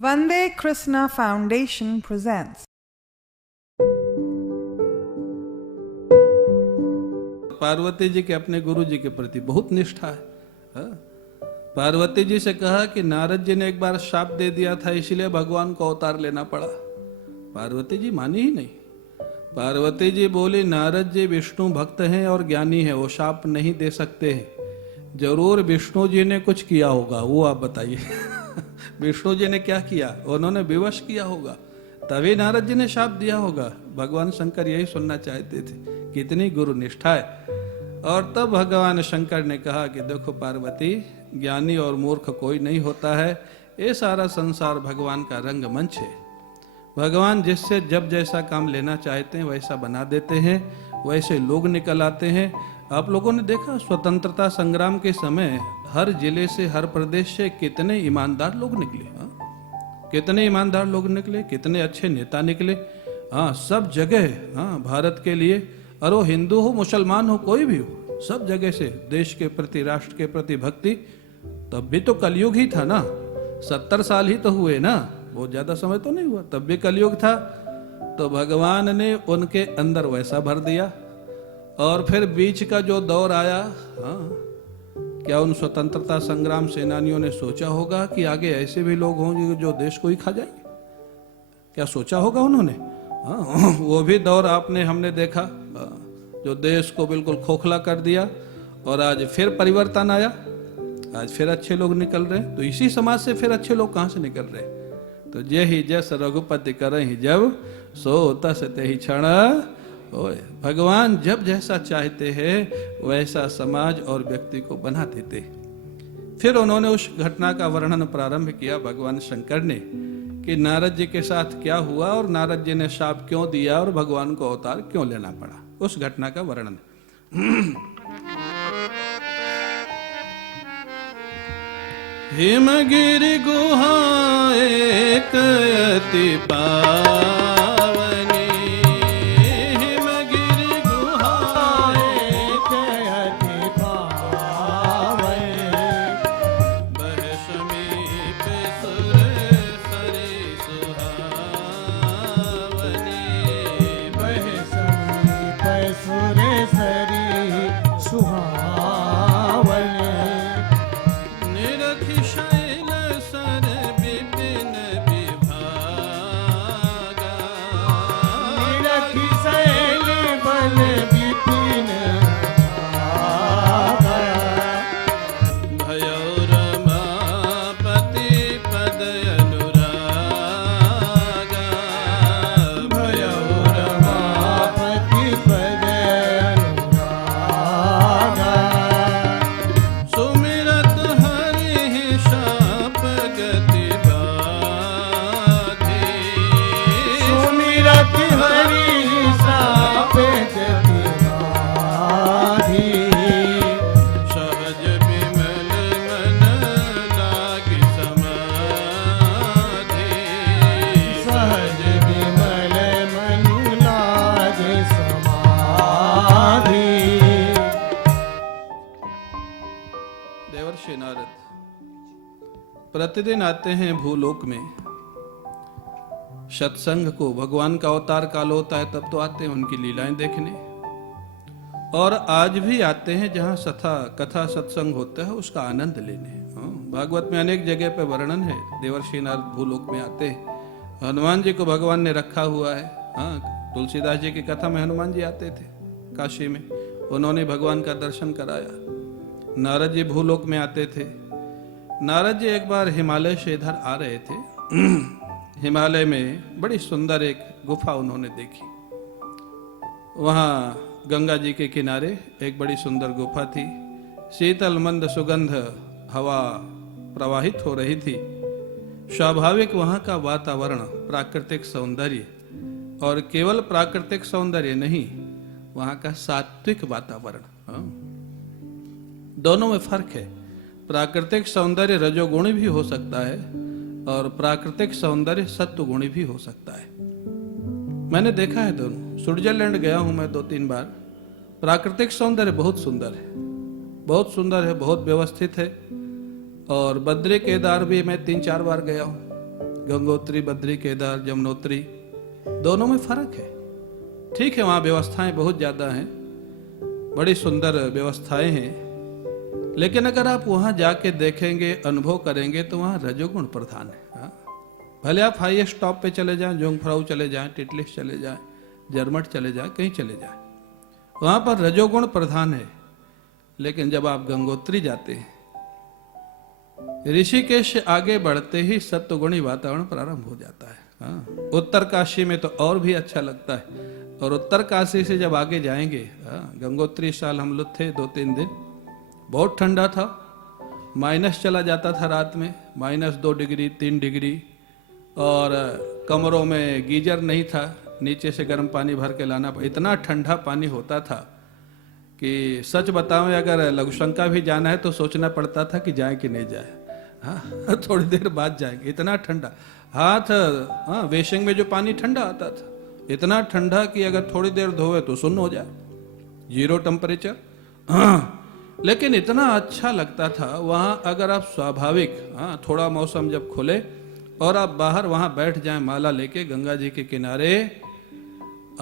Vande Krishna Foundation presents. Parvati ji के अपने गुरु जी के प्रति बहुत निष्ठा है। हाँ? पार्वती जी से कहा कि नारद जी ने एक बार शाप दे दिया था, इसलिए भगवान को अवतार लेना पड़ा। पार्वती जी मानी ही नहीं। पार्वती जी बोली, नारद जी विष्णु भक्त हैं और ज्ञानी हैं, वो शाप नहीं दे सकते हैं। जरूर विष्णु जी ने कुछ किया होगा, वो आप बताइए। विष्णु जी ने क्या किया? उन्होंने विवश किया होगा, तभी नारद जी ने शाप दिया होगा। भगवान शंकर यही सुनना चाहते थे, कितनी गुरु निष्ठा है। और तब भगवान शंकर ने कहा कि देखो पार्वती, ज्ञानी और मूर्ख कोई नहीं होता है, ये सारा संसार भगवान का रंगमंच है। भगवान जिससे जब जैसा काम लेना चाहते हैं वैसा बना देते हैं, वैसे लोग निकल आते हैं। आप लोगों ने देखा स्वतंत्रता संग्राम के समय हर जिले से, हर प्रदेश से कितने ईमानदार लोग निकले। हाँ, कितने ईमानदार लोग निकले, कितने अच्छे नेता निकले। हाँ, सब जगह, हाँ, भारत के लिए, और वो हिंदू हो मुसलमान हो कोई भी हो, सब जगह से देश के प्रति, राष्ट्र के प्रति भक्ति। तब भी तो कलयुग ही था ना, 70 साल ही तो हुए ना, बहुत ज्यादा समय तो नहीं हुआ, तब भी कलयुग था। तो भगवान ने उनके अंदर वैसा भर दिया। और फिर बीच का जो दौर आया, हाँ, क्या उन स्वतंत्रता संग्राम सेनानियों ने सोचा होगा कि आगे ऐसे भी लोग होंगे जो देश को ही खा जाएंगे? क्या सोचा होगा उन्होंने? हाँ, वो भी दौर आपने, हमने देखा, जो देश को बिल्कुल खोखला कर दिया। और आज फिर परिवर्तन आया, आज फिर अच्छे लोग निकल रहे हैं। तो इसी समाज से फिर अच्छे लोग कहाँ से निकल रहे हैं? तो जे ही जस रघुपति करहि जब, सो तस तेहि क्षण होय। भगवान जब जैसा चाहते हैं वैसा समाज और व्यक्ति को बना देते। फिर उन्होंने उस घटना का वर्णन प्रारंभ किया भगवान शंकर ने, कि नारद जी के साथ क्या हुआ और नारद जी ने शाप क्यों दिया और भगवान को अवतार क्यों लेना पड़ा, उस घटना का वर्णन। हिमगिरि गुहा एक अति पावनी, हिमगिरि गुहा एक अति पावनी, बह समीप सुर सरि सुहावनी, बह समीप सुर सरि सुहावनी, निरखि शैल सर विपिन विभागा, निरखि शैल बल विपिन विभागा, भयो रमापति पद अनुरागा, भयो रमापति पद अनुरागा, सुमिरत हरि शाप गति बाधी, सुमिरत हरि शाप गति बाधी, सहज विमल मन लागी समाधि, सहज विमल मनु लागे समाधि। देवर्षि नारद प्रतिदिन आते हैं भूलोक में सत्संग को, भगवान का अवतार काल होता है तब तो आते हैं उनकी लीलाएं देखने। और आज भी आते हैं जहां कथा सत्संग होता है उसका आनंद लेने। हाँ, भागवत में अनेक जगह पे वर्णन है, देवर्षि नारद भूलोक में आते हैं। हनुमान जी को भगवान ने रखा हुआ है। हाँ, तुलसीदास जी की कथा में हनुमान जी आते थे काशी में, उन्होंने भगवान का दर्शन कराया। नारद जी भूलोक में आते थे। नारद जी एक बार हिमालय से इधर आ रहे थे। हिमालय में बड़ी सुंदर एक गुफा उन्होंने देखी। वहाँ गंगा जी के किनारे एक बड़ी सुंदर गुफा थी। शीतल मंद सुगंध हवा प्रवाहित हो रही थी। स्वाभाविक वहाँ का वातावरण, प्राकृतिक सौंदर्य, और केवल प्राकृतिक सौंदर्य नहीं, वहाँ का सात्विक वातावरण। हाँ, दोनों में फर्क है। प्राकृतिक सौंदर्य रजोगुणी भी हो सकता है और प्राकृतिक सौंदर्य सत्वगुणी भी हो सकता है। मैंने देखा है दोनों। स्विट्जरलैंड गया हूं मैं 2-3 बार। प्राकृतिक सौंदर्य बहुत सुंदर है, बहुत सुंदर है, बहुत व्यवस्थित है। और बद्री केदार भी मैं 3-4 बार गया हूँ। गंगोत्री, बद्री, केदार, यमुनोत्री, दोनों में फर्क है। ठीक है, वहाँ व्यवस्थाएं बहुत ज़्यादा हैं, बड़ी सुंदर व्यवस्थाएं हैं, लेकिन अगर आप वहाँ जाके देखेंगे, अनुभव करेंगे, तो वहाँ रजोगुण प्रधान है। हाँ? भले आप हाईएस्ट टॉप पे चले जाएं, जोंगफराऊ चले जाएं, टिटलिस चले जाएं, जर्मट चले जाएं, कहीं चले जाएं, वहाँ पर रजोगुण प्रधान है। लेकिन जब आप गंगोत्री जाते हैं, ऋषिकेश से आगे बढ़ते ही सत्वगुणी वातावरण प्रारंभ हो जाता है। हाँ? उत्तर काशी में तो और भी अच्छा लगता है, और उत्तर काशी से जब आगे जाएंगे, गंगोत्री साल हम लोग थे 2-3 दिन, बहुत ठंडा था, माइनस चला जाता था रात में, -2 डिग्री 3 डिग्री, और कमरों में गीजर नहीं था, नीचे से गर्म पानी भर के लाना, इतना ठंडा पानी होता था कि सच बताऊं, अगर लघुशंका भी जाना है तो सोचना पड़ता था कि जाए कि नहीं जाए। हाँ, थोड़ी देर बाद जाएंगे, इतना ठंडा हाथ, हाँ, वेशिंग में जो पानी ठंडा आता था, इतना ठंडा कि अगर थोड़ी देर धोए तो सुन्न हो जाए, 0 टेम्परेचर। हाँ, लेकिन इतना अच्छा लगता था वहाँ। अगर आप स्वाभाविक, हाँ, थोड़ा मौसम जब खुले और आप बाहर वहाँ बैठ जाएं माला लेके गंगा जी के किनारे,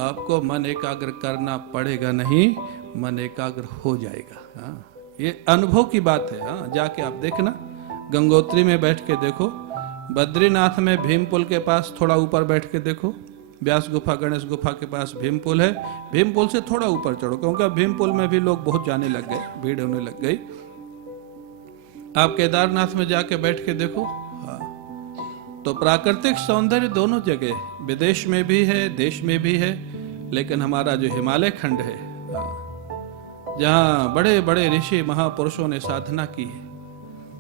आपको मन एकाग्र करना पड़ेगा नहीं, मन एकाग्र हो जाएगा। हाँ, ये अनुभव की बात है। हाँ, जाके आप देखना, गंगोत्री में बैठ के देखो, बद्रीनाथ में भीम पुल के पास थोड़ा ऊपर बैठ के देखो, व्यास गुफा, गणेश गुफा के पास भीम पुल है, भीम पुल से थोड़ा ऊपर चढ़ो, क्योंकि भीम पुल में भी लोग बहुत जाने लग गए, भीड़ होने लग गई। आप केदारनाथ में जाके बैठ के देखो। हाँ, तो प्राकृतिक सौंदर्य दोनों जगह, विदेश में भी है, देश में भी है, लेकिन हमारा जो हिमालय खंड है, जहाँ बड़े बड़े ऋषि महापुरुषों ने साधना की है,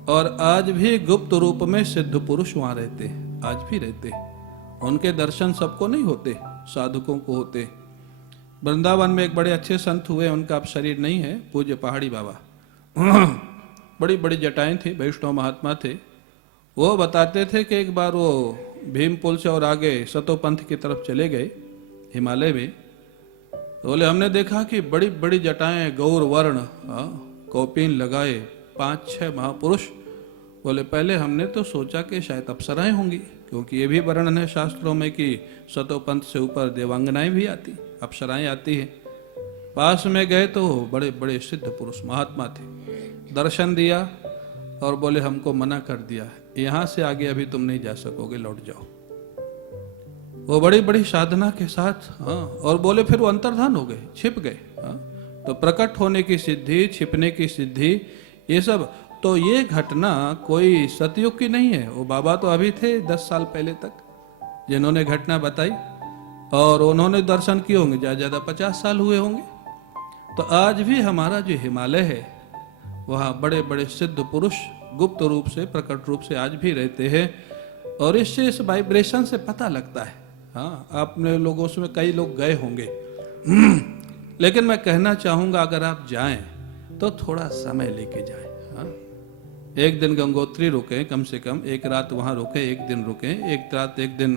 और आज भी गुप्त रूप में सिद्ध पुरुष वहां रहते हैं, आज भी रहते हैं। उनके दर्शन सबको नहीं होते, साधुकों को होते। वृंदावन में एक बड़े अच्छे संत हुए, उनका अब शरीर नहीं है, पूज्य पहाड़ी बाबा, बड़ी बड़ी जटाएं थी, वैष्णव महात्मा थे। वो बताते थे कि एक बार वो भीम पुल से और आगे सतोपंथ की तरफ चले गए हिमालय में, तो बोले हमने देखा कि बड़ी बड़ी जटाएं, गौर वर्ण, कौपीन लगाए, 5-6 महापुरुष। बोले पहले हमने तो सोचा कि शायद अप्सराएं होंगी, क्योंकि ये भी वर्णन है शास्त्रों में कि सतोपंथ से ऊपर देवांगनाएं भी आती, अप्सराएं आती हैं। पास में गए तो बड़े बड़े सिद्ध पुरुष महात्मा थे, दर्शन दिया और बोले हमको मना कर दिया, यहाँ से आगे अभी तुम नहीं जा सकोगे, लौट जाओ। वो बड़ी बड़ी साधना के साथ, हाँ, और बोले फिर वो अंतर्धान हो गए, छिप गए। हाँ, तो प्रकट होने की सिद्धि, छिपने की सिद्धि, ये सब। तो ये घटना कोई सतयुग की नहीं है, वो बाबा तो अभी थे 10 साल पहले तक जिन्होंने घटना बताई, और उन्होंने दर्शन किए होंगे ज्यादा 50 साल हुए होंगे। तो आज भी हमारा जो हिमालय है, वहाँ बड़े बड़े सिद्ध पुरुष गुप्त रूप से, प्रकट रूप से आज भी रहते हैं, और इससे, इस वाइब्रेशन से पता लगता है। हाँ, आपने लोगों से कई लोग गए होंगे, लेकिन मैं कहना चाहूंगा अगर आप जाएं तो थोड़ा समय लेके जाएं। हाँ, एक दिन गंगोत्री रुके, कम से कम एक रात वहां रुके, एक दिन रुके, एक रात एक दिन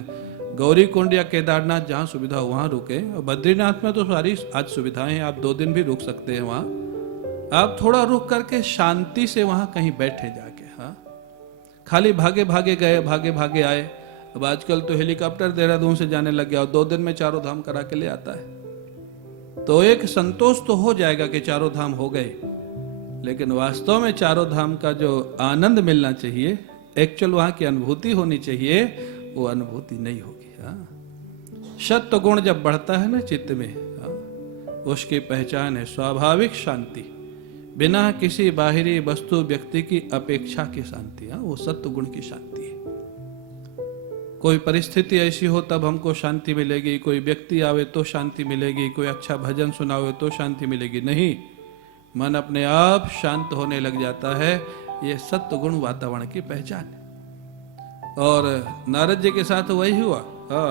गौरी कुंड या केदारनाथ जहाँ सुविधा हो वहां रुके। और बद्रीनाथ में तो सारी आज सुविधाएं हैं, आप 2 दिन भी रुक सकते हैं वहां। आप थोड़ा रुक करके शांति से वहां कहीं बैठे जाके। हाँ, खाली भागे भागे गए, भागे भागे आए। अब आजकल तो हेलीकॉप्टर देहरादून से जाने लग गया और 2 दिन में 4 धाम करा के ले आता है। तो एक संतोष तो हो जाएगा कि 4 धाम हो गए, लेकिन वास्तव में 4 धाम का जो आनंद मिलना चाहिए, एक्चुअल वहां की अनुभूति होनी चाहिए, वो अनुभूति नहीं होगी। हाँ, सत्व गुण जब बढ़ता है ना चित्त में, हाँ, उसकी पहचान है स्वाभाविक शांति, बिना किसी बाहरी वस्तु व्यक्ति की अपेक्षा की शांति। हाँ, वो सत्व गुण की शांति है। कोई परिस्थिति ऐसी हो तब हमको शांति मिलेगी, कोई व्यक्ति आवे तो शांति मिलेगी, कोई अच्छा भजन सुनावे तो शांति मिलेगी, नहीं। मन अपने आप शांत होने लग जाता है, ये सत्व गुण वातावरण की पहचान है। और नारद जी के साथ वही हुआ।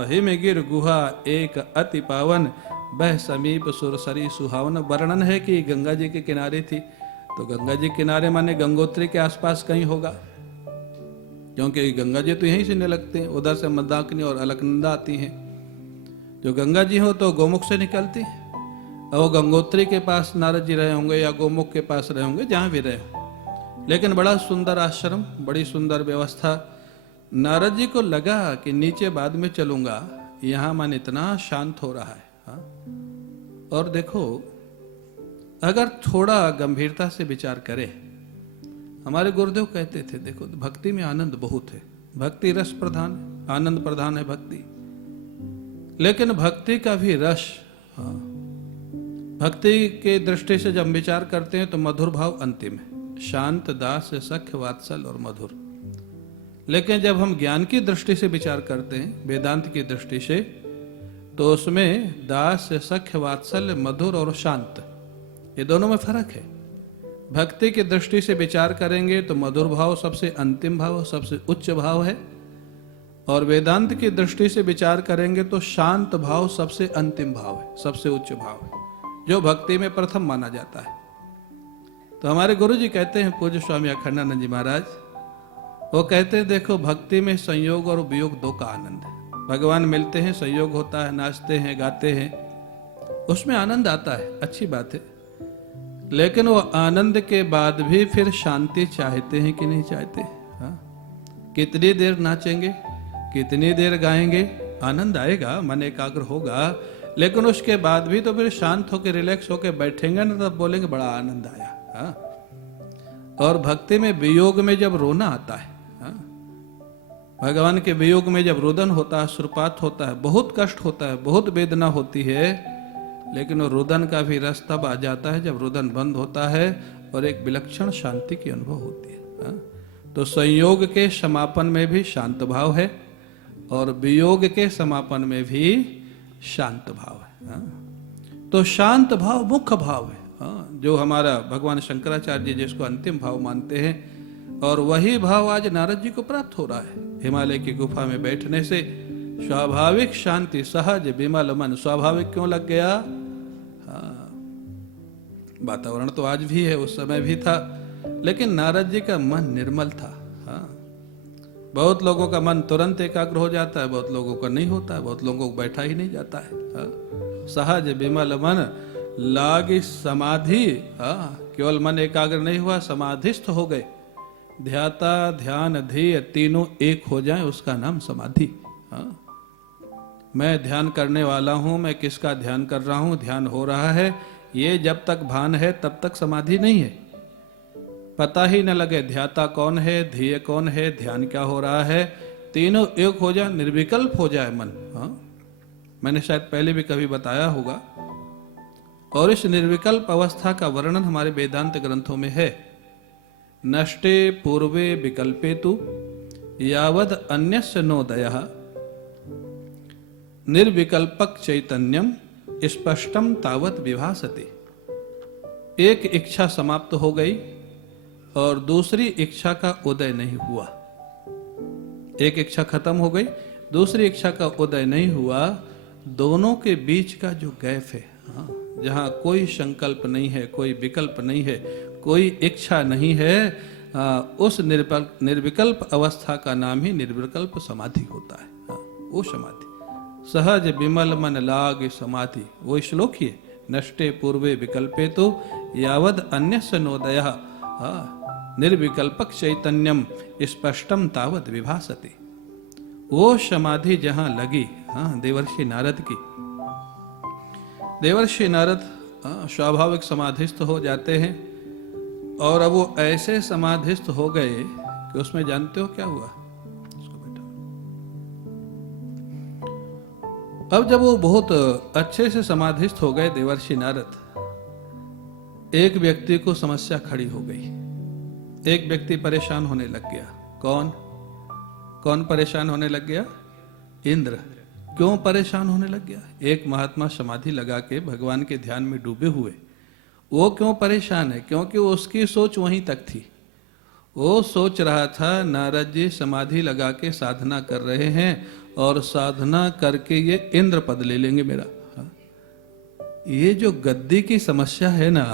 हिम गिर गुहा एक अति पावन, बह समीप सुरसरी सुहावन। वर्णन है कि गंगा जी के किनारे थी, तो गंगा जी किनारे माने गंगोत्री के आसपास कहीं होगा, क्योंकि गंगा जी तो यहीं से निकलते हैं, उधर से मंदाकिनी और अलकनंदा आती हैं। जो गंगा जी हो तो गोमुख से निकलती, और वो गंगोत्री के पास नारद जी रहे होंगे या गोमुख के पास रहे होंगे, जहाँ भी रहे हो। लेकिन बड़ा सुंदर आश्रम, बड़ी सुंदर व्यवस्था। नारद जी को लगा कि नीचे बाद में चलूंगा, यहां मन इतना शांत हो रहा है। हाँ? और देखो, अगर थोड़ा गंभीरता से विचार करें, हमारे गुरुदेव कहते थे, देखो भक्ति में आनंद बहुत है, भक्ति रस प्रधान है, आनंद प्रधान है भक्ति, लेकिन भक्ति का भी रस, हाँ, भक्ति के दृष्टि से जब विचार करते हैं तो मधुर भाव अंतिम है, शांत, दास, सख्य, वात्सल और मधुर। लेकिन जब हम ज्ञान की दृष्टि से विचार करते हैं, वेदांत की दृष्टि से, तो उसमें दास, सख्य, वात्सल्य, मधुर और शांत, ये दोनों में फर्क है। भक्ति की दृष्टि से विचार करेंगे तो मधुर भाव सबसे अंतिम भाव, सबसे उच्च भाव है, और वेदांत की दृष्टि से विचार करेंगे तो शांत भाव सबसे अंतिम भाव है, सबसे उच्च भाव है, जो भक्ति में प्रथम माना जाता है। तो हमारे गुरु जी कहते हैं, पूज्य स्वामी अखंडानंद जी महाराज, वो कहते हैं देखो भक्ति में संयोग और वियोग दो का आनंद है। भगवान मिलते हैं, संयोग होता है, नाचते हैं, गाते हैं, उसमें आनंद आता है, अच्छी बात है, लेकिन वो आनंद के बाद भी फिर शांति चाहते हैं कि नहीं चाहते? हाँ? कितनी देर नाचेंगे, कितनी देर गाएंगे, आनंद आएगा, मन एकाग्र होगा, लेकिन उसके बाद भी तो फिर शांत होकर रिलैक्स होकर बैठेंगे ना, तब बोलेंगे बड़ा आनंद आया। हाँ? और भक्ति में वियोग में जब रोना आता है, हाँ? भगवान के वियोग में जब रुदन होता है, सुरपात होता है, बहुत कष्ट होता है, बहुत वेदना होती है, लेकिन वो रुदन का भी रस तब आ जाता है जब रुदन बंद होता है और एक विलक्षण शांति की अनुभव होती है। हाँ? तो संयोग के समापन में भी शांत भाव है और वियोग के समापन में भी शांत भाव है। हाँ? तो शांत भाव मुख्य भाव है। हाँ? जो हमारा भगवान शंकराचार्य जी जिसको अंतिम भाव मानते हैं, और वही भाव आज नारद जी को प्राप्त हो रहा है। हिमालय की गुफा में बैठने से स्वाभाविक शांति, सहज विमल मन, स्वाभाविक क्यों लग गया? हाँ, वातावरण तो आज भी है, उस समय भी था, लेकिन नारद जी का मन निर्मल था। हाँ, बहुत लोगों का मन तुरंत एकाग्र हो जाता है, बहुत लोगों का नहीं होता है, बहुत लोगों को बैठा ही नहीं जाता है। हाँ, सहज विमल मन लागी समाधि। हाँ, केवल मन एकाग्र नहीं हुआ, समाधिस्थ हो गए। ध्याता ध्यान ध्येय तीनों एक हो जाए, उसका नाम समाधि। हाँ, मैं ध्यान करने वाला हूं, मैं किसका ध्यान कर रहा हूं, ध्यान हो रहा है, ये जब तक भान है तब तक समाधि नहीं है। पता ही न लगे ध्याता कौन है, ध्येय कौन है, ध्यान क्या हो रहा है, तीनों एक हो जाए, निर्विकल्प हो जाए मन। हाँ, मैंने शायद पहले भी कभी बताया होगा, और इस निर्विकल्प अवस्था का वर्णन हमारे वेदांत ग्रंथों में है। नष्टे पूर्वे विकल्पे तु यावद अन्यस्य नोदयः निर्विकल्पक चैतन्यम स्पष्टम तावत विभासते। एक इच्छा समाप्त हो गई और दूसरी इच्छा का उदय नहीं हुआ। एक इच्छा खत्म हो गई, दूसरी इच्छा का उदय नहीं हुआ। दोनों के बीच का जो गैप है, हाँ, जहां कोई संकल्प नहीं है, कोई विकल्प नहीं है, कोई इच्छा नहीं है, उस निर्विकल्प अवस्था का नाम ही निर्विकल्प समाधि होता है। हाँ, वो समाधि सहज विमल मन लाग समाधि, वो श्लोक ही है। नष्टे पूर्वे विकल्पे तो यावद अन्यस्य नोदयः निर्विकल्पक चैतन्यम स्पष्टम तावत विभासते। वो समाधि जहां लगी, हाँ, देवर्षि नारद की, देवर्षि नारद स्वाभाविक समाधिस्थ हो जाते हैं, और अब वो ऐसे समाधिस्थ हो गए कि उसमें जानते हो क्या हुआ? अब जब वो बहुत अच्छे से समाधिस्थ हो गए देवर्षि नारद, एक व्यक्ति को समस्या खड़ी हो गई। एक व्यक्ति परेशान होने लग गया। कौन कौन परेशान होने लग गया? इंद्र। क्यों परेशान होने लग गया? एक महात्मा समाधि लगा के भगवान के ध्यान में डूबे हुए, वो क्यों परेशान है? क्योंकि उसकी सोच वहीं तक थी। वो सोच रहा था नारद जी समाधि लगा के साधना कर रहे हैं और साधना करके ये इंद्र पद ले लेंगे मेरा। ये जो गद्दी की समस्या है ना,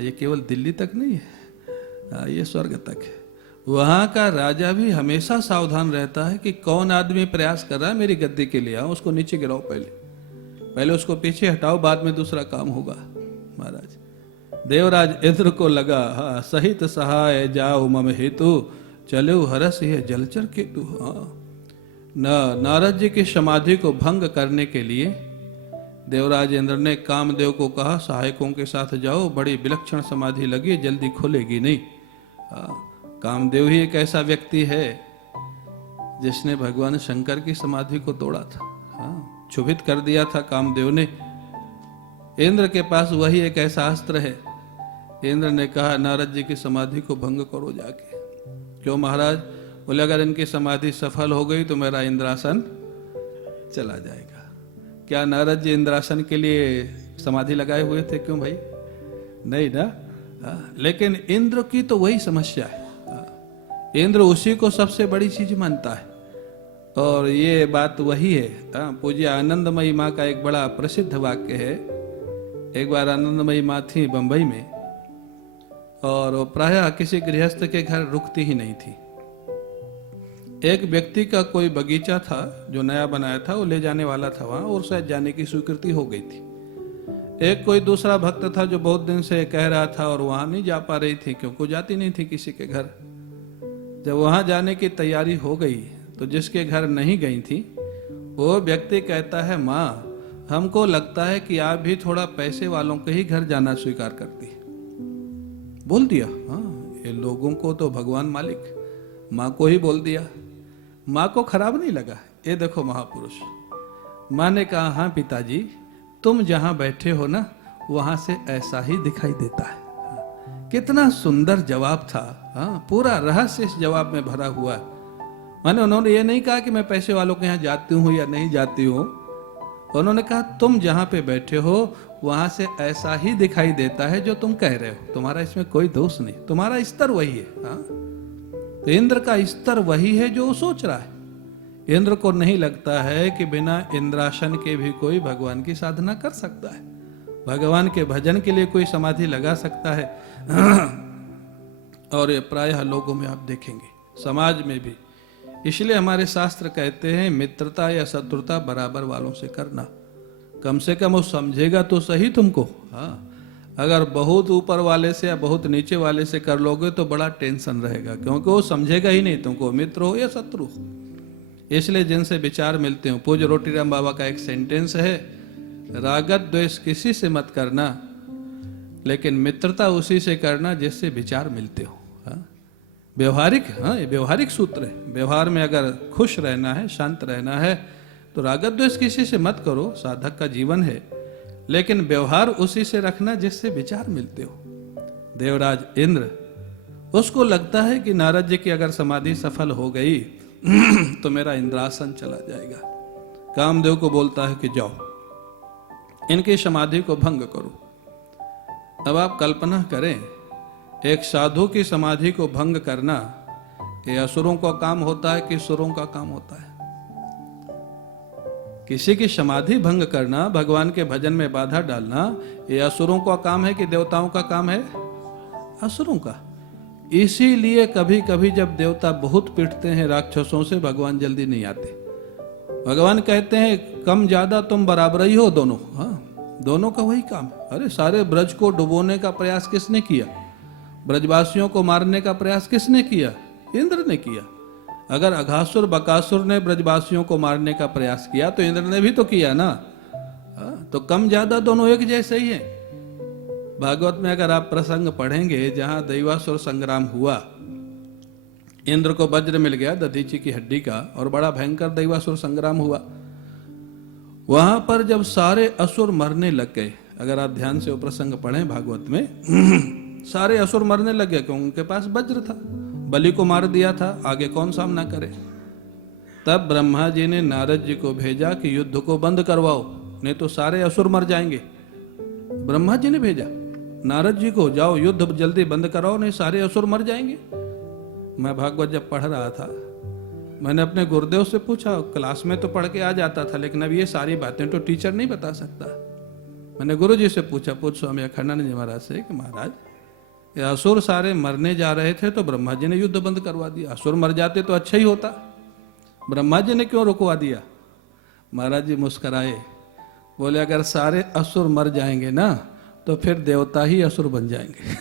ये केवल दिल्ली तक नहीं है, ये स्वर्ग तक है। वहां का राजा भी हमेशा सावधान रहता है कि कौन आदमी प्रयास कर रहा है मेरी गद्दी के लिए, उसको नीचे गिराओ, पहले उसको पीछे हटाओ, बाद में दूसरा काम होगा। महाराज देवराज इंद्र को लगा, सहित सहाय जाओ मम हेतु चले हरस यह जलचर केतु। हाँ, नारद जी की समाधि को भंग करने के लिए देवराज इंद्र ने कामदेव को कहा सहायकों के साथ जाओ, बड़ी विलक्षण समाधि लगी, जल्दी खुलेगी नहीं। कामदेव ही एक ऐसा व्यक्ति है जिसने भगवान शंकर की समाधि को तोड़ा था। हाँ, क्षुभित कर दिया था कामदेव ने। इंद्र के पास वही एक ऐसा अस्त्र है। इंद्र ने कहा नारद जी की समाधि को भंग करो जाके। क्यों महाराज? बोले अगर इनकी समाधि सफल हो गई तो मेरा इंद्रासन चला जाएगा। क्या नारद जी इंद्रासन के लिए समाधि लगाए हुए थे? क्यों भाई? नहीं ना। लेकिन इंद्र की तो वही समस्या है। इंद्र उसी को सबसे बड़ी चीज मानता है। और ये बात वही है। पूज्य आनंदमयी माँ का एक बड़ा प्रसिद्ध वाक्य है। एक बार आनंदमयी माँ थी बंबई में, और वो प्रायः किसी गृहस्थ के घर रुकती ही नहीं थी। एक व्यक्ति का कोई बगीचा था जो नया बनाया था, वो ले जाने वाला था वहां, और शायद जाने की स्वीकृति हो गई थी। एक कोई दूसरा भक्त था जो बहुत दिन से कह रहा था और वहां नहीं जा पा रही थी, क्योंकि जाती नहीं थी किसी के घर। जब वहां जाने की तैयारी हो गई तो जिसके घर नहीं गई थी वो व्यक्ति कहता है, माँ हमको लगता है कि आप भी थोड़ा पैसे वालों के ही घर जाना स्वीकार करती है। बोल दिया। हाँ, ये लोगों को तो भगवान मालिक, माँ को ही बोल दिया। माँ को खराब नहीं लगा। ये देखो महापुरुष। माँ ने कहा हाँ पिताजी, तुम जहां बैठे हो ना वहां से ऐसा ही दिखाई देता है। कितना सुंदर जवाब था। हाँ, पूरा रहस्य इस जवाब में भरा हुआ है। माने उन्होंने ये नहीं कहा कि मैं पैसे वालों के यहाँ जाती हूँ या नहीं जाती हूँ। उन्होंने कहा तुम जहां पे बैठे हो वहां से ऐसा ही दिखाई देता है जो तुम कह रहे हो। तुम्हारा इसमें कोई दोष नहीं, तुम्हारा स्तर वही है। हाँ? तो इंद्र का स्तर वही है जो वो सोच रहा है। इंद्र को नहीं लगता है कि बिना इंद्रासन के भी कोई भगवान की साधना कर सकता है, भगवान के भजन के लिए कोई समाधि लगा सकता है। और ये प्रायः लोगों में आप देखेंगे, समाज में भी। इसलिए हमारे शास्त्र कहते हैं मित्रता या शत्रुता बराबर वालों से करना। कम से कम वो समझेगा तो सही तुमको। हाँ, अगर बहुत ऊपर वाले से या बहुत नीचे वाले से कर लोगे तो बड़ा टेंशन रहेगा, क्योंकि वो समझेगा ही नहीं तुमको मित्र हो या शत्रु हो। इसलिए जिनसे विचार मिलते हो, पूज्य रोटीराम बाबा का एक सेंटेंस है, रागत द्वेष किसी से मत करना, लेकिन मित्रता उसी से करना जिससे विचार मिलते हो। हाँ? व्यवहारिक, हाँ ये व्यवहारिक सूत्र है। व्यवहार में अगर खुश रहना है, शांत रहना है तो रागत द्वेष किसी से मत करो, साधक का जीवन है। लेकिन व्यवहार उसी से रखना जिससे विचार मिलते हो। देवराज इंद्र, उसको लगता है कि नारद जी की अगर समाधि सफल हो गई तो मेरा इंद्रासन चला जाएगा। कामदेव को बोलता है कि जाओ इनकी समाधि को भंग करो। अब आप कल्पना करें, एक साधु की समाधि को भंग करना ये असुरों का काम होता है कि सुरों का काम होता है? किसी की समाधि भंग करना, भगवान के भजन में बाधा डालना, ये असुरों का काम है कि देवताओं का काम है? असुरों का। इसीलिए कभी कभी जब देवता बहुत पिटते हैं राक्षसों से, भगवान जल्दी नहीं आते। भगवान कहते हैं कम ज्यादा तुम बराबर ही हो दोनों। हाँ, दोनों का वही काम। अरे सारे ब्रज को डुबोने का प्रयास किसने किया? ब्रजवासियों को मारने का प्रयास किसने किया? इंद्र ने किया। अगर अघासुर बकासुर ने ब्रजवासियों को मारने का प्रयास किया तो इंद्र ने भी तो किया ना। तो कम ज्यादा दोनों एक जैसे ही हैं। भागवत में अगर आप प्रसंग पढ़ेंगे जहां दैवासुर संग्राम हुआ, इंद्र को वज्र मिल गया दधीची की हड्डी का, और बड़ा भयंकर दैवासुर संग्राम हुआ। वहां पर जब सारे असुर मरने लग गए, अगर आप ध्यान से वो प्रसंग पढ़ें भागवत में, सारे असुर मरने लग गए क्योंकि उनके पास वज्र था, बलि को मार दिया था, आगे कौन सामना करे। तब ब्रह्मा जी ने नारद जी को भेजा कि युद्ध को बंद करवाओ, नहीं तो सारे असुर मर जाएंगे। ब्रह्मा जी ने भेजा नारद जी को, जाओ युद्ध जल्दी बंद कराओ नहीं सारे असुर मर जाएंगे। मैं भागवत जब पढ़ रहा था, मैंने अपने गुरुदेव से पूछा, क्लास में तो पढ़ के आ जाता था लेकिन अब ये सारी बातें तो टीचर नहीं बता सकता। मैंने गुरु जी से पूछा, पूछ स्वामी अखंडानंद जी महाराज से कि महाराज ये असुर सारे मरने जा रहे थे तो ब्रह्मा जी ने युद्ध बंद करवा दिया, असुर मर जाते तो अच्छा ही होता, ब्रह्मा जी ने क्यों रुकवा दिया? महाराज जी मुस्कुराए, बोले अगर सारे असुर मर जाएंगे ना तो फिर देवता ही असुर बन जाएंगे।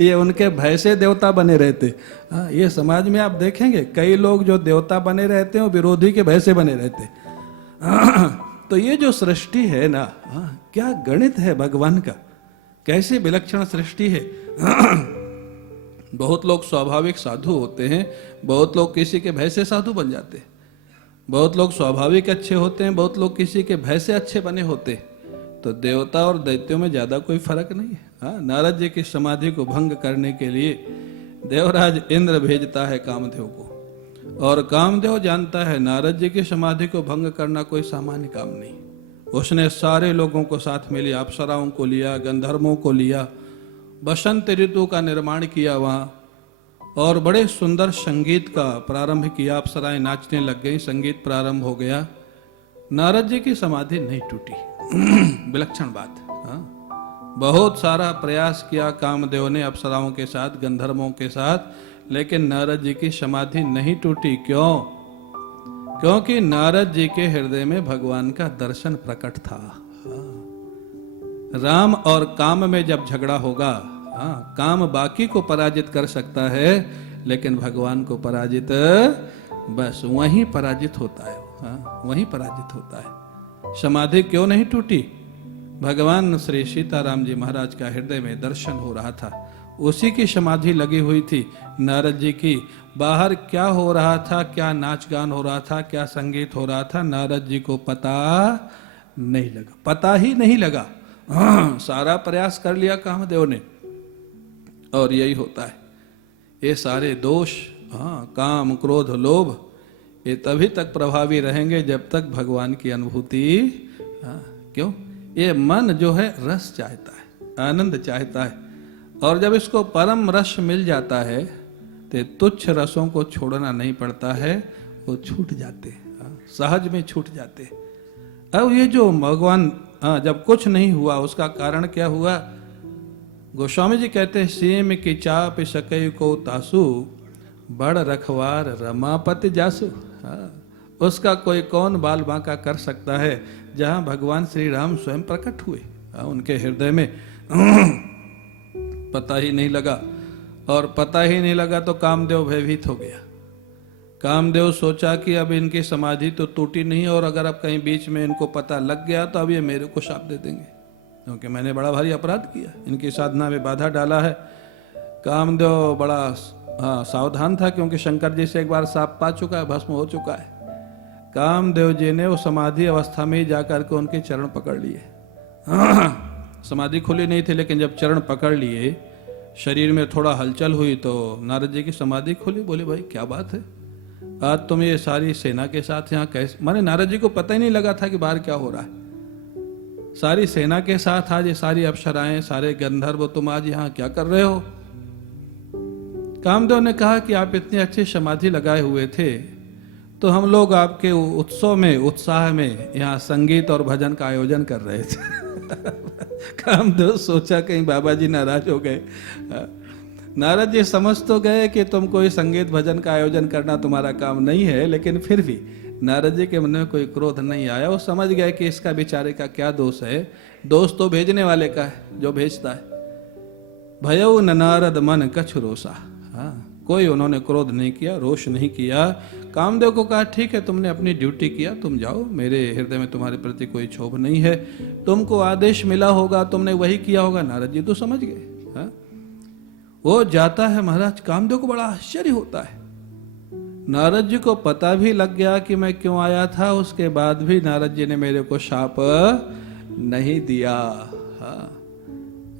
ये उनके भय से देवता बने रहते। हाँ, ये समाज में आप देखेंगे कई लोग जो देवता बने रहते हैं वो विरोधी के भय से बने रहते। तो ये जो सृष्टि है ना, क्या गणित है भगवान का, कैसी विलक्षण सृष्टि है। बहुत लोग स्वाभाविक साधु होते हैं, बहुत लोग किसी के भय से साधु बन जाते हैं, बहुत लोग स्वाभाविक अच्छे होते हैं, बहुत लोग किसी के भय से अच्छे बने होते हैं। तो देवता और दैत्यों में ज्यादा कोई फर्क नहीं है। हाँ, नारद जी की समाधि को भंग करने के लिए देवराज इंद्र भेजता है कामदेव को, और कामदेव जानता है नारद जी की समाधि को भंग करना कोई सामान्य काम नहीं। उसने सारे लोगों को साथ में लिया, अप्सराओं को लिया, गंधर्वों को लिया, बसंत ऋतु का निर्माण किया वहां, और बड़े सुंदर संगीत का प्रारंभ किया। अप्सराएं नाचने लग गई, संगीत प्रारंभ हो गया। नारद जी की समाधि नहीं टूटी। विलक्षण बात। हाँ, बहुत सारा प्रयास किया कामदेव ने अप्सराओं के साथ, गंधर्वों के साथ, लेकिन नारद जी की समाधि नहीं टूटी। क्यों? क्योंकि नारद जी के हृदय में भगवान का दर्शन प्रकट था। राम और काम में जब झगड़ा होगा, काम बाकी को पराजित कर सकता है, लेकिन भगवान को पराजित बस वहीं पराजित होता है। वहीं पराजित होता है। समाधि क्यों नहीं टूटी? भगवान श्री सीताराम जी महाराज का हृदय में दर्शन हो रहा था, उसी की समाधि लगी हुई थी नारद जी की। बाहर क्या हो रहा था, क्या नाच गान हो रहा था, क्या संगीत हो रहा था, नारद जी को पता नहीं लगा, पता ही नहीं लगा। सारा प्रयास कर लिया कामदेव ने। और यही होता है, ये सारे दोष, काम, क्रोध, लोभ, ये तभी तक प्रभावी रहेंगे जब तक भगवान की अनुभूति। क्यों? ये मन जो है रस चाहता है, आनंद चाहता है, और जब इसको परम रस मिल जाता है तो तुच्छ रसों को छोड़ना नहीं पड़ता है, वो छूट जाते, सहज में छूट जाते। अब ये जो भगवान जब कुछ नहीं हुआ, उसका कारण क्या हुआ? गोस्वामी जी कहते हैं, सीम की चाप सकई को तासु, बड़ रखवार रमापति जासु। उसका कोई कौन बाल बांका कर सकता है जहां भगवान श्री राम स्वयं प्रकट हुए उनके हृदय में। पता ही नहीं लगा, और पता ही नहीं लगा तो कामदेव भयभीत हो गया। कामदेव सोचा कि अब इनकी समाधि तो टूटी नहीं, और अगर अब कहीं बीच में इनको पता लग गया तो अब ये मेरे को शाप दे देंगे, क्योंकि मैंने बड़ा भारी अपराध किया, इनकी साधना में बाधा डाला है। कामदेव बड़ा सावधान था, क्योंकि शंकर जी से एक बार शाप पा चुका है, भस्म हो चुका है। कामदेव जी ने वो समाधि अवस्था में ही जाकर के उनके चरण पकड़ लिए। समाधि खुली नहीं थी, लेकिन जब चरण पकड़ लिए, शरीर में थोड़ा हलचल हुई तो नारद जी की समाधि खुली। बोले, भाई क्या बात है, आज तुम ये सारी सेना के साथ यहाँ कैसे? माने नारद जी को पता ही नहीं लगा था कि बाहर क्या हो रहा है। सारी सेना के साथ आज ये सारी अप्सराएं, सारे गंधर्व, तुम आज यहाँ क्या कर रहे हो? कामदेव ने कहा कि आप इतनी अच्छी समाधि लगाए हुए थे, तो हम लोग आपके उत्सव में, उत्साह में यहाँ संगीत और भजन का आयोजन कर रहे थे। कामदेव सोचा कहीं बाबा जी नाराज हो गए। नारद जी समझ तो गए कि तुम कोई संगीत भजन का आयोजन करना तुम्हारा काम नहीं है, लेकिन फिर भी नारद जी के मन में कोई क्रोध नहीं आया। वो समझ गए कि इसका बेचारे का क्या दोष है, दोष तो भेजने वाले का है, जो भेजता है। भयउ न नारद मन कछु रोसा। कोई उन्होंने क्रोध नहीं किया, रोष नहीं किया। कामदेव को कहा, ठीक है, तुमने अपनी ड्यूटी किया, तुम जाओ, मेरे हृदय में तुम्हारे प्रति कोई क्षोभ नहीं है, तुमको आदेश मिला होगा, तुमने वही किया होगा। नारद जी तो समझ गए। वो जाता है महाराज, कामदेव को बड़ा आश्चर्य होता है। नारद जी को पता भी लग गया कि मैं क्यों आया था, उसके बाद भी नारद जी ने मेरे को शाप नहीं दिया।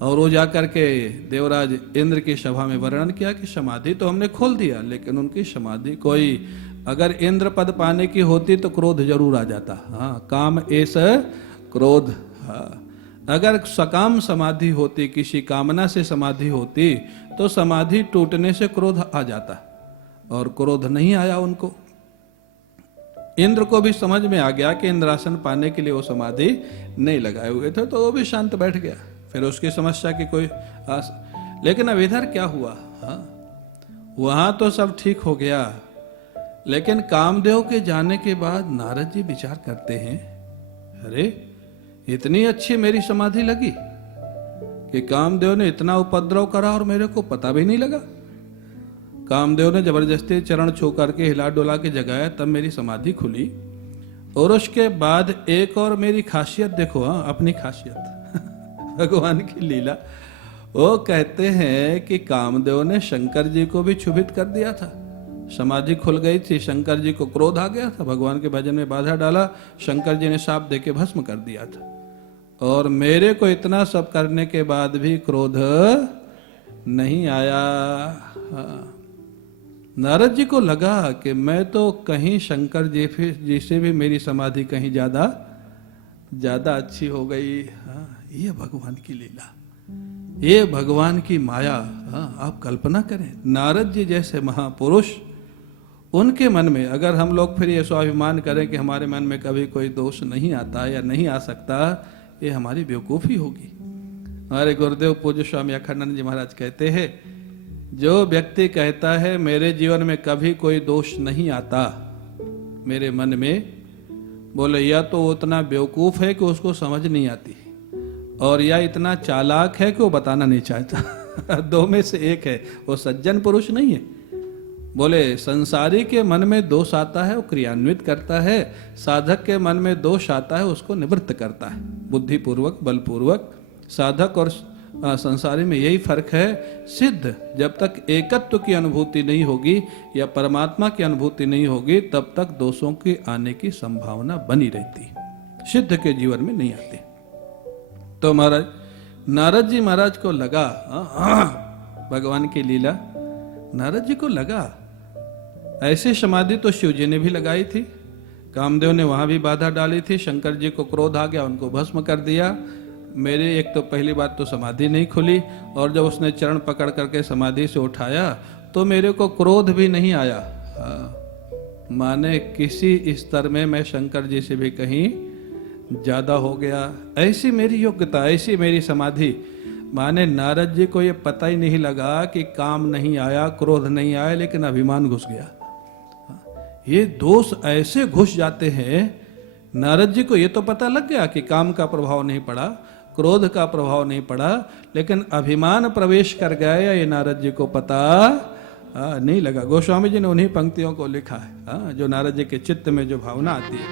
और वो जाकर के देवराज इंद्र की सभा में वर्णन किया कि समाधि तो हमने खोल दिया, लेकिन उनकी समाधि कोई, अगर इंद्र पद पाने की होती तो क्रोध जरूर आ जाता। काम एस क्रोध। अगर सकाम समाधि होती, किसी कामना से समाधि होती, तो समाधि टूटने से क्रोध आ जाता, और क्रोध नहीं आया उनको। इंद्र को भी समझ में आ गया कि इंद्रासन पाने के लिए वो समाधि नहीं लगाए हुए थे, तो वो भी शांत बैठ गया। फिर उसकी समस्या की कोई लेकिन अब इधर क्या हुआ? वहां तो सब ठीक हो गया, लेकिन कामदेव के जाने के बाद नारद जी विचार करते हैं, अरे इतनी अच्छी मेरी समाधि लगी कि कामदेव ने इतना उपद्रव करा और मेरे को पता भी नहीं लगा। कामदेव ने जबरदस्ती चरण छू करके हिला डुला के जगाया, तब मेरी समाधि खुली। और उसके बाद एक और मेरी खासियत देखो, हाँ अपनी खासियत भगवान की लीला। वो कहते हैं कि कामदेव ने शंकर जी को भी क्षुभित कर दिया था। समाधि खुल गई थी, शंकर जी को क्रोध आ गया था, भगवान के भजन में बाधा डाला, शंकर जी ने शाप देके भस्म कर दिया था। और मेरे को इतना सब करने के बाद भी क्रोध नहीं आया। नारद जी को लगा कि मैं तो कहीं शंकर जी से भी मेरी समाधि कहीं ज्यादा अच्छी हो गई। हाँ, ये भगवान की लीला, ये भगवान की माया। हाँ, आप कल्पना करें, नारद जी जैसे महापुरुष, उनके मन में अगर हम लोग फिर ये स्वाभिमान करें कि हमारे मन में कभी कोई दोष नहीं आता या नहीं आ सकता, ये हमारी बेवकूफ़ी होगी। हमारे गुरुदेव पूज्य स्वामी अखंडानंद जी महाराज कहते हैं, जो व्यक्ति कहता है मेरे जीवन में कभी कोई दोष नहीं आता मेरे मन में, बोले या तो वो उतना बेवकूफ़ है कि उसको समझ नहीं आती, और या इतना चालाक है कि वो बताना नहीं चाहता। दो में से एक है, वो सज्जन पुरुष नहीं है। बोले संसारी के मन में दोष आता है वो क्रियान्वित करता है, साधक के मन में दोष आता है उसको निवृत्त करता है, बुद्धिपूर्वक बलपूर्वक। साधक और संसारी में यही फर्क है। सिद्ध जब तक एकत्व की अनुभूति नहीं होगी या परमात्मा की अनुभूति नहीं होगी, तब तक दोषों के आने की संभावना बनी रहती, सिद्ध के जीवन में नहीं आती। तो महाराज नारद जी महाराज को लगा, भगवान की लीला, नारद जी को लगा ऐसे समाधि तो शिव जी ने भी लगाई थी, कामदेव ने वहां भी बाधा डाली थी, शंकर जी को क्रोध आ गया, उनको भस्म कर दिया। मेरी एक तो पहली बात तो समाधि नहीं खुली, और जब उसने चरण पकड़ करके समाधि से उठाया तो मेरे को क्रोध भी नहीं आया। माने किसी स्तर में मैं शंकर जी से भी कहीं ज्यादा हो गया। ऐसी मेरी योग्यता, ऐसी मेरी समाधि। माने नारद जी को ये पता ही नहीं लगा कि काम नहीं आया, क्रोध नहीं आया, लेकिन अभिमान घुस गया। ये दोष ऐसे घुस जाते हैं। नारद जी को ये तो पता लग गया कि काम का प्रभाव नहीं पड़ा, क्रोध का प्रभाव नहीं पड़ा, लेकिन अभिमान प्रवेश कर गया, ये नारद जी को पता नहीं लगा। गोस्वामी जी ने उन्हीं पंक्तियों को लिखा है, जो नारद जी के चित्त में जो भावना आती है।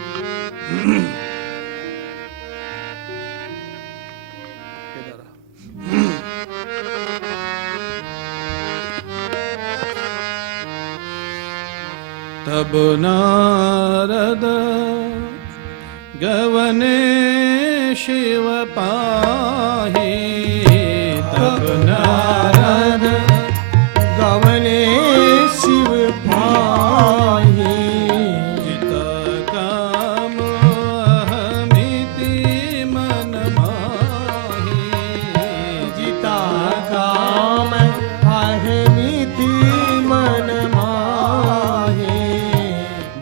तब नारद गवने शिव पाही, तब नारद गवने शिव पाही, जित काम अहमिति मन माही, जिता काम अहमिति मन माही,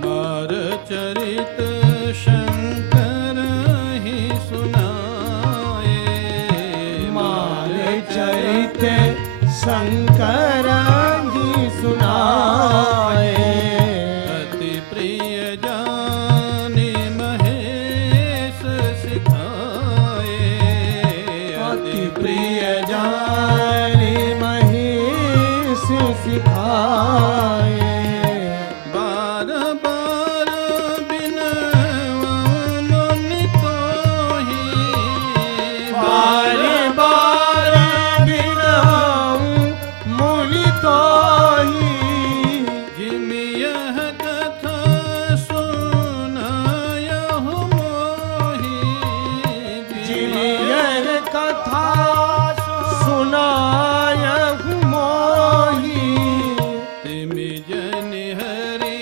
मार चरित शंकर ही सुनाए, मार चरित शंकर ही सुनाए, अति प्रिय जानी महेश सिखाए, अति प्रिय जाने महेश सिखाए, बार बार बिनवा मुनि कोहि, बार बार बिनऊ मुनि तोहि, जिमि यह कथा सुनायहु मोहि, जिमि यह कथा सुनायहु मोहि, तिमि जनि हरि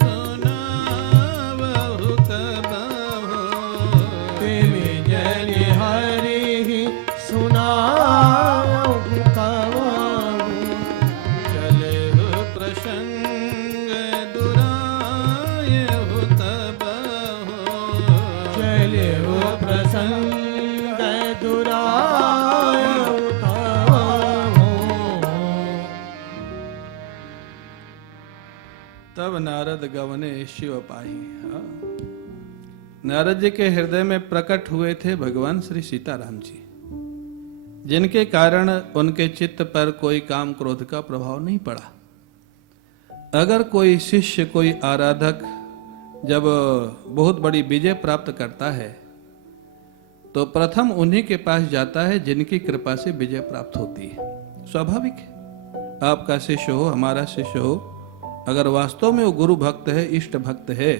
सुनावहु कबहु, तिमि जनि हरि सुनायहु कबहु, चलेहु प्रसंग दुरायहु तबहु, चलेहु प्रसंग दुरायहु तबहु। तब नारद गवने शिव पाही। नारद जी के हृदय में प्रकट हुए थे भगवान श्री सीताराम जी। जिनके कारण उनके चित्त पर कोई काम क्रोध का प्रभाव नहीं पड़ा। अगर कोई शिष्य, कोई आराधक जब बहुत बड़ी विजय प्राप्त करता है तो प्रथम उन्हीं के पास जाता है जिनकी कृपा से विजय प्राप्त होती है। स्वाभाविक है, आपका शिष्य हो, हमारा शिष्य हो, अगर वास्तव में वो गुरु भक्त है, इष्ट भक्त है,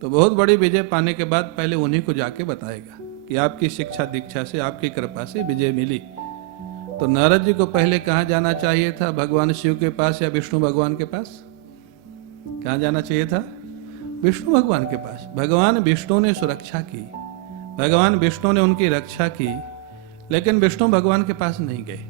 तो बहुत बड़ी विजय पाने के बाद पहले उन्हीं को जाके बताएगा कि आपकी शिक्षा दीक्षा से, आपकी कृपा से विजय मिली। तो नारद जी को पहले कहाँ जाना चाहिए था? भगवान शिव के पास या विष्णु भगवान के पास? कहाँ जाना चाहिए था? विष्णु भगवान के पास। भगवान विष्णु ने सुरक्षा की, भगवान विष्णु ने उनकी रक्षा की, लेकिन विष्णु भगवान के पास नहीं गए।